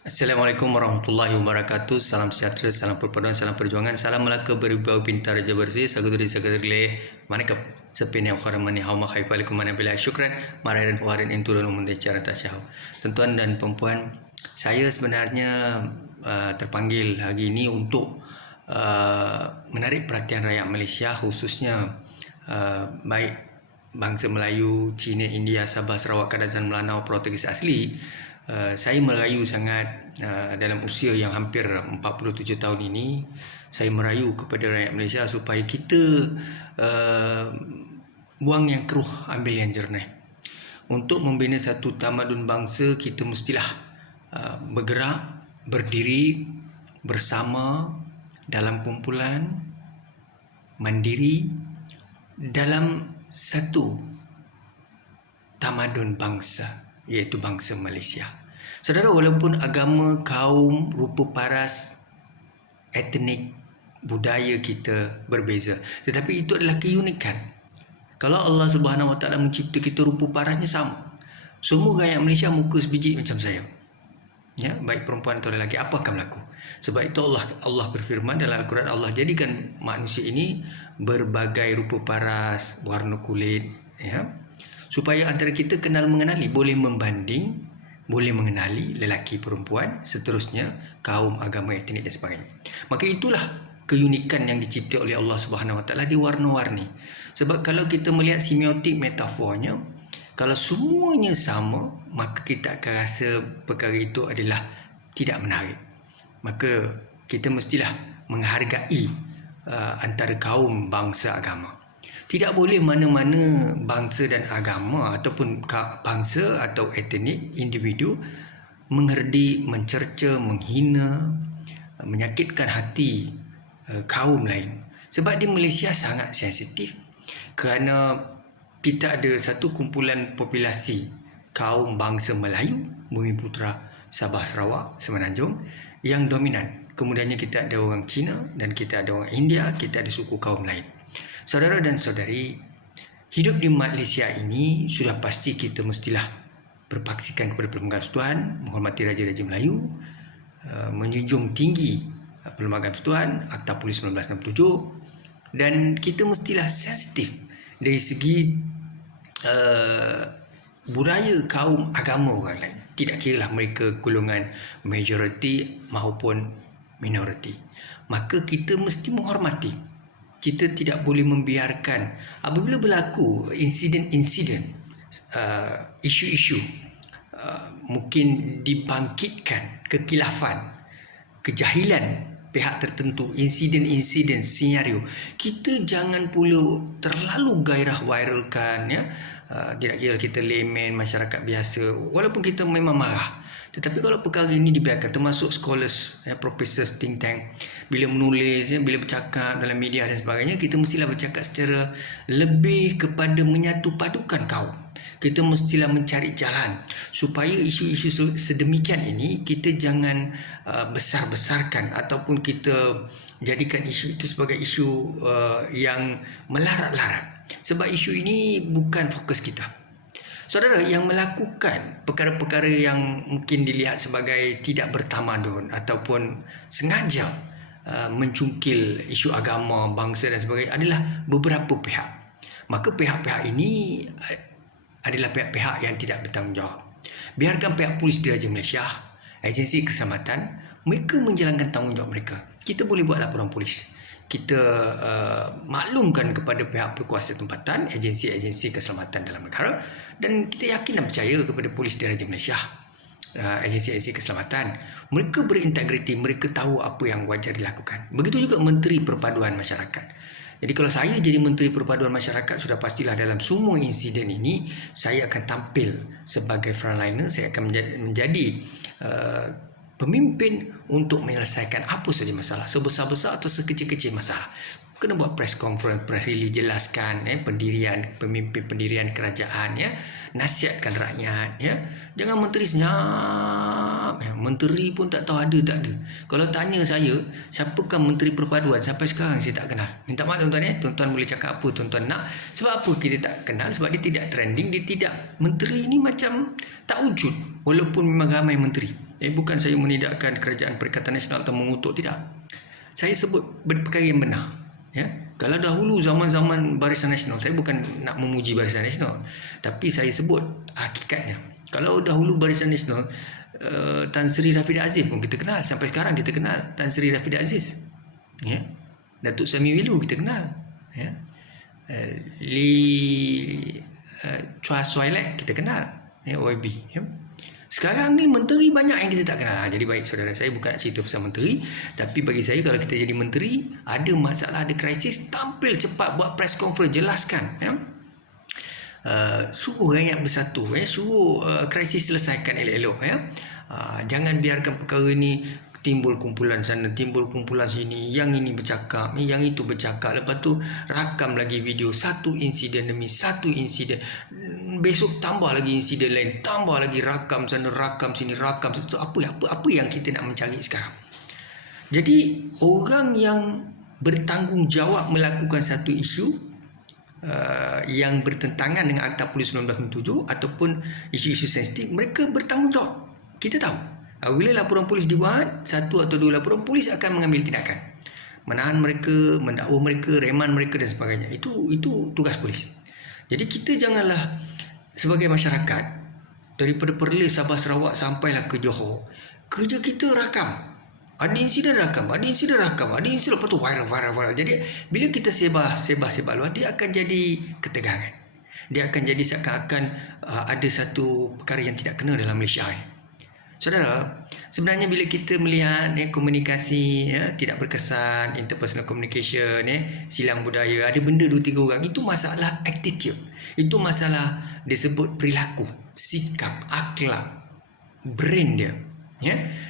Assalamualaikum warahmatullahi wabarakatuh. Salam sejahtera, salam perpaduan, salam perjuangan. Salam Melaka beribau pintar raja bersih. Saguduri sagadurle. Manakap sepene okharamani hauma khaifalikum mana bila syukran. Marahin warin inturun umundai cara tasyahau. Tuan-tuan dan perempuan, saya sebenarnya terpanggil hari ini untuk menarik perhatian rakyat Malaysia, khususnya baik bangsa Melayu, Cina, India, Sabah, Sarawak, Kadazan, Melanau, Portugis asli. Saya merayu sangat dalam usia yang hampir 47 tahun ini. Saya merayu kepada rakyat Malaysia supaya kita buang yang keruh, ambil yang jernih. Untuk membina satu tamadun bangsa, kita mestilah bergerak, berdiri bersama dalam kumpulan, mandiri dalam satu tamadun bangsa, iaitu bangsa Malaysia. Saudara, walaupun agama, kaum, rupa paras, etnik, budaya kita berbeza, tetapi itu adalah keunikan. Kalau Allah Subhanahu Wa Taala mencipta kita rupa parasnya sama, semua rakyat Malaysia muka sebiji macam saya, ya, baik perempuan atau lelaki, apa akan berlaku? Sebab itu Allah berfirman dalam Al-Quran, Allah jadikan manusia ini berbagai rupa paras, warna kulit, ya, supaya antara kita kenal mengenali, boleh membanding, boleh mengenali lelaki, perempuan, seterusnya kaum, agama, etnik dan sebagainya. Maka itulah keunikan yang dicipta oleh Allah Subhanahu Wa Taala, diwarna-warni. Sebab kalau kita melihat semiotik metafornya, kalau semuanya sama, maka kita akan rasa perkara itu adalah tidak menarik. Maka kita mestilah menghargai antara kaum, bangsa, agama. Tidak boleh mana-mana bangsa dan agama ataupun bangsa atau etnik, individu mengherdik, mencerca, menghina, menyakitkan hati kaum lain. Sebab di Malaysia sangat sensitif kerana kita ada satu kumpulan populasi kaum bangsa Melayu, Bumiputera, Sabah, Sarawak, Semenanjung yang dominan. Kemudiannya kita ada orang Cina dan kita ada orang India, kita ada suku kaum lain. Saudara dan saudari, hidup di Malaysia ini sudah pasti kita mestilah berpaksikan kepada Perlembagaan Persekutuan, menghormati Raja-Raja Melayu, menjunjung tinggi Perlembagaan Persekutuan, Akta Polis 1967, dan kita mestilah sensitif dari segi budaya, kaum, agama orang lain. Tidak kiralah mereka golongan majoriti maupun minoriti. Maka kita mesti menghormati. Kita tidak boleh membiarkan apabila berlaku insiden-insiden, isu-isu mungkin dibangkitkan kekhilafan, kejahilan pihak tertentu, insiden-insiden, senario, kita jangan pula terlalu gairah viralkan, ya. Tidak kira kita layman, masyarakat biasa, walaupun kita memang marah, tetapi kalau perkara ini dibiarkan, termasuk scholars, professors, think tank, bila menulis, bila bercakap dalam media dan sebagainya, kita mestilah bercakap secara lebih kepada menyatu padukan kaum. Kita mestilah mencari jalan supaya isu-isu sedemikian ini kita jangan besar-besarkan ataupun kita jadikan isu itu sebagai isu yang melarat-larat. Sebab isu ini bukan fokus kita. Saudara, yang melakukan perkara-perkara yang mungkin dilihat sebagai tidak bertamadun ataupun sengaja mencungkil isu agama, bangsa dan sebagainya adalah beberapa pihak. Maka pihak-pihak ini adalah pihak-pihak yang tidak bertanggungjawab. Biarkan pihak polis Diraja Malaysia, agensi keselamatan, mereka menjalankan tanggungjawab mereka. Kita boleh buat laporan polis. Kita maklumkan kepada pihak berkuasa tempatan, agensi-agensi keselamatan dalam negara, dan kita yakin dan percaya kepada polis Diraja Malaysia, agensi-agensi keselamatan. Mereka berintegriti, mereka tahu apa yang wajar dilakukan. Begitu juga Menteri Perpaduan Masyarakat. Jadi kalau saya jadi Menteri Perpaduan Masyarakat, sudah pastilah dalam semua insiden ini saya akan tampil sebagai frontliner. Saya akan menjadi pemimpin untuk menyelesaikan apa saja masalah, sebesar-besar atau sekecil-kecil masalah. Kena buat press conference, press release, jelaskan pendirian pemimpin, pendirian kerajaan, ya, nasihatkan rakyat, ya. Jangan menteri senyap, ya. Menteri pun tak tahu ada tak ada. Kalau tanya saya, siapakah Menteri Perpaduan, sampai sekarang saya tak kenal. Minta maaf tuan-tuan, ya. Tuan-tuan boleh cakap apa tuan-tuan nak. Sebab apa kita tak kenal? Sebab dia tidak trending, dia tidak. Menteri ni macam tak wujud, walaupun memang ramai menteri. Bukan saya menidakkan Kerajaan Perikatan Nasional atau mengutuk, tidak. Saya sebut perkara yang benar. Kalau dahulu zaman-zaman Barisan Nasional, saya bukan nak memuji Barisan Nasional, tapi saya sebut hakikatnya. Kalau dahulu Barisan Nasional, Tan Sri Rafiq Aziz pun kita kenal. Sampai sekarang kita kenal Tan Sri Rafiq Aziz. Datuk Sami Wilu kita kenal. Lee Chua Swai Lek kita kenal. OIB. Sekarang ni menteri banyak yang kita tak kenal. Jadi baik saudara, saya bukan nak cerita pasal menteri, tapi bagi saya kalau kita jadi menteri, ada masalah, ada krisis, tampil cepat, buat press conference, jelaskan. Suruh rakyat bersatu, suruh krisis selesaikan elok-elok. Jangan biarkan perkara ni timbul kumpulan sana, timbul kumpulan sini, yang ini bercakap, yang itu bercakap, lepas tu rakam lagi video, satu insiden demi satu insiden, besok tambah lagi insiden lain, tambah lagi rakam sana, rakam sini, rakam situ. Apa yang kita nak mencari sekarang? Jadi orang yang bertanggungjawab melakukan satu isu yang bertentangan dengan Akta Polis 1997 ataupun isu-isu sensitif, mereka bertanggungjawab. Kita tahu bila laporan polis dibuat, 1 atau 2 laporan, polis akan mengambil tindakan, menahan mereka, mendakwa mereka, reman mereka dan sebagainya. Itu tugas polis. Jadi kita janganlah sebagai masyarakat, daripada Perlis, Sabah, Sarawak sampailah ke Johor, kerja kita rakam. Ada insiden rakam, ada insiden rakam, ada insiden, lepas tu viral. Jadi bila kita sebar luar, dia akan jadi ketegangan. Dia akan jadi seakan-akan ada satu perkara yang tidak kena dalam Malaysia ini. Saudara, sebenarnya bila kita melihat komunikasi tidak berkesan, interpersonal communication, silang budaya, ada benda 2-3 orang, itu masalah attitude. Itu masalah disebut perilaku, sikap, akhlak, brain dia.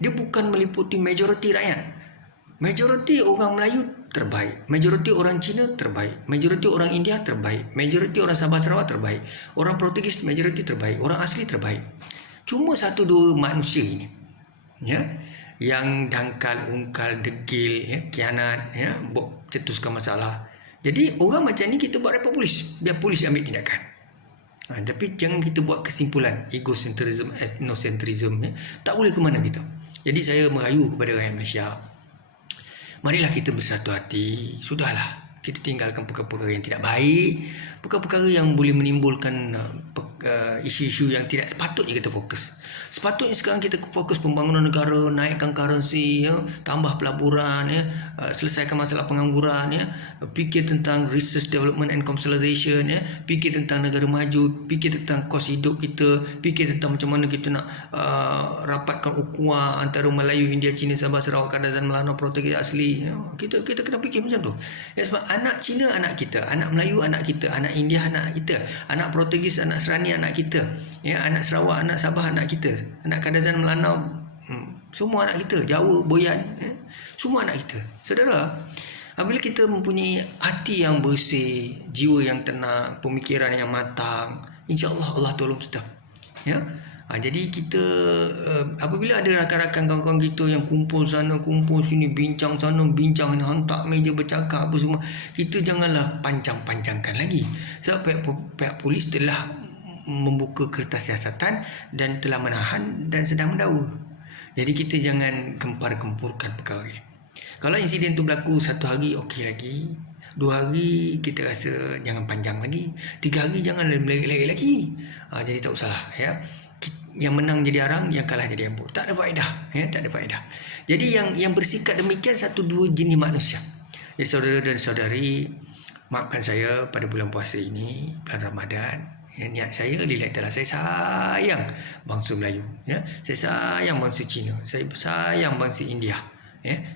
Dia bukan meliputi majoriti rakyat. Majoriti orang Melayu terbaik, majoriti orang Cina terbaik, majoriti orang India terbaik, majoriti orang Sabah Sarawak terbaik, orang Portugis majoriti terbaik, orang asli terbaik. Cuma 1-2 manusia ini yang dangkal, ungkal, degil, khianat, buat cetuskan masalah. Jadi orang macam ni kita buat report polis, biar polis ambil tindakan. Tapi jangan kita buat kesimpulan egocentrism, ethnocentrism, tak boleh ke mana kita. Jadi saya merayu kepada rakyat Malaysia, marilah kita bersatu hati. Sudahlah, kita tinggalkan perkara-perkara yang tidak baik, perkara-perkara yang boleh menimbulkan isu-isu yang tidak sepatutnya kita fokus. Sepatutnya sekarang kita fokus pembangunan negara, naikkan currency, tambah pelaburan, selesaikan masalah pengangguran, fikir tentang research development and consolidation, fikir tentang negara maju, fikir tentang kos hidup kita, fikir tentang macam mana kita nak rapatkan ukhuwah antara Melayu, India, Cina, Sabah, Sarawak, Kadazan, Melano, Portugis asli. Kita kena fikir macam tu. Sebab anak Cina anak kita, anak Melayu anak kita, anak India anak kita, anak Portugis, anak Serani anak kita, anak Sarawak, anak Sabah anak kita, anak Kadazan, Melanau, semua anak kita, Jawa, Boyan, semua anak kita. Saudara, apabila kita mempunyai hati yang bersih, jiwa yang tenang, pemikiran yang matang, insya-Allah Allah tolong kita. Jadi kita apabila ada rakan-rakan kawan-kawan kita yang kumpul sana, kumpul sini, bincang sana, bincang ni, hantar meja bercakap apa semua, kita janganlah panjang-panjangkan lagi. Sebab pihak polis telah membuka kertas siasatan dan telah menahan dan sedang mendakwa. Jadi kita jangan gempar-gempurkan perkara ini. Kalau insiden tu berlaku 1 hari okey lagi, 2 hari kita rasa jangan panjang lagi, 3 hari jangan lagi lagi. Jadi tak usahlah yang menang jadi arang, yang kalah jadi embur. Tak ada faedah, tak ada faedah. Jadi yang bersikap demikian 1-2 jenis manusia. Jadi saudara dan saudari, maafkan saya pada bulan puasa ini, bulan Ramadan. Niat saya lillahi ta'ala, saya sayang bangsa Melayu, saya sayang bangsa Cina, saya sayang bangsa India,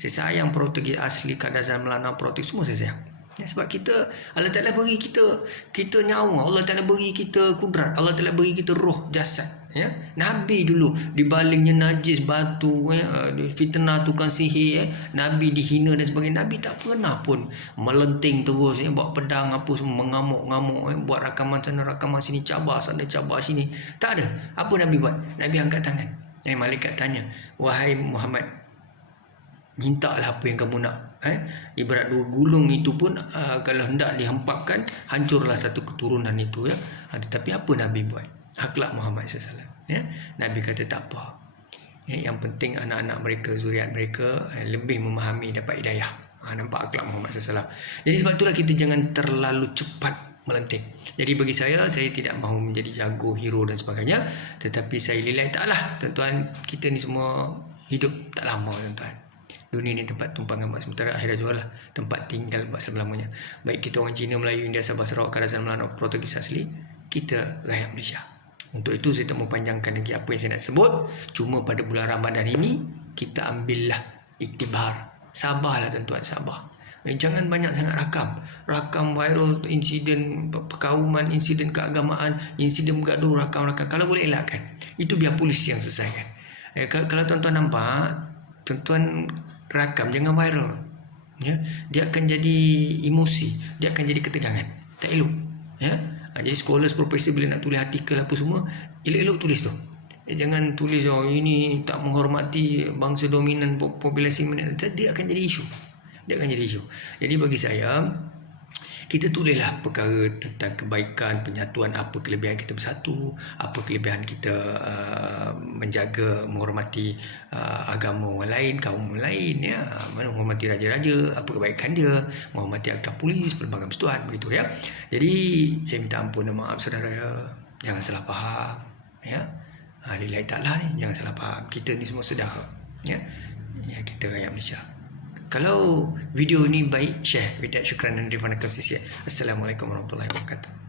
saya sayang Portugis asli, Kadazan, Melana, Portugis, semua saya sayang. Sebab kita, Allah Ta'ala beri kita nyawa, Allah Ta'ala beri kita kudrat, Allah Ta'ala beri kita roh, jasad. Nabi dulu dibalingnya najis, batu, fitnah tukang sihir, Nabi dihina dan sebagainya. Nabi tak pernah pun melenting terus, bawa pedang apa semua, mengamuk-ngamuk, buat rakaman sana, rakaman sini, cabar sana, cabar sini. Tak ada. Apa Nabi buat? Nabi angkat tangan. Malaikat tanya, wahai Muhammad, mintalah apa yang kamu nak. Ibarat 2 gulung itu pun kalau hendak dihempapkan, hancurlah satu keturunan itu. Tetapi apa Nabi buat? Akhlak Muhammad SAW. Nabi kata tak apa. Yang penting anak-anak mereka, zuriat mereka lebih memahami, dapat hidayah. Nampak akhlak Muhammad SAW. Jadi sebab itulah kita jangan terlalu cepat melenting. Jadi bagi saya tidak mahu menjadi jago, hero dan sebagainya, tetapi saya lillahi ta'ala, tuan-tuan, kita ni semua hidup tak lama, tuan-tuan. Dunia ni tempat tumpangan mak, sementara akhirat juga lah tempat tinggal buat selama-lamanya. Baik kita orang Cina, Melayu, India, Sabah, Sarawak, Karazan, Melano, Portugis asli, kita rakyat Malaysia. Untuk itu saya tak mau panjangkan lagi apa yang saya nak sebut. Cuma pada bulan Ramadan ini kita ambillah iktibar. Sabarlah tuan-tuan, sabar. Jangan banyak sangat rakam viral, insiden perkauman, insiden keagamaan, insiden bergaduh, rakam. Kalau boleh elakkan, itu biar polis yang selesaikan. Kalau tuan-tuan nampak, tuan-tuan rakam, jangan viral, ya. Dia akan jadi emosi, dia akan jadi ketegangan, tak elok, ya. Jadi scholars, profesor bila nak tulis artikel apa semua, elok-elok tulis tu. Jangan tulis ini tak menghormati bangsa dominan populasi, dia akan jadi isu. Jadi bagi saya, kita tulislah perkara tentang kebaikan, penyatuan, apa kelebihan kita bersatu, apa kelebihan kita menjaga, menghormati agama orang lain, kaum orang lain, ya, menghormati raja-raja, apa kebaikan dia, menghormati akta polis, pelbagai persatuan, begitu, ya. Jadi saya minta ampun dan maaf saudara, jangan salah faham, ya. Lillahi ta'ala ni, jangan salah faham. Kita ni semua sedar, ya. Kita rakyat Malaysia. Kalau video ni baik, share. Syukran dan terima kasih. Assalamualaikum warahmatullahi wabarakatuh.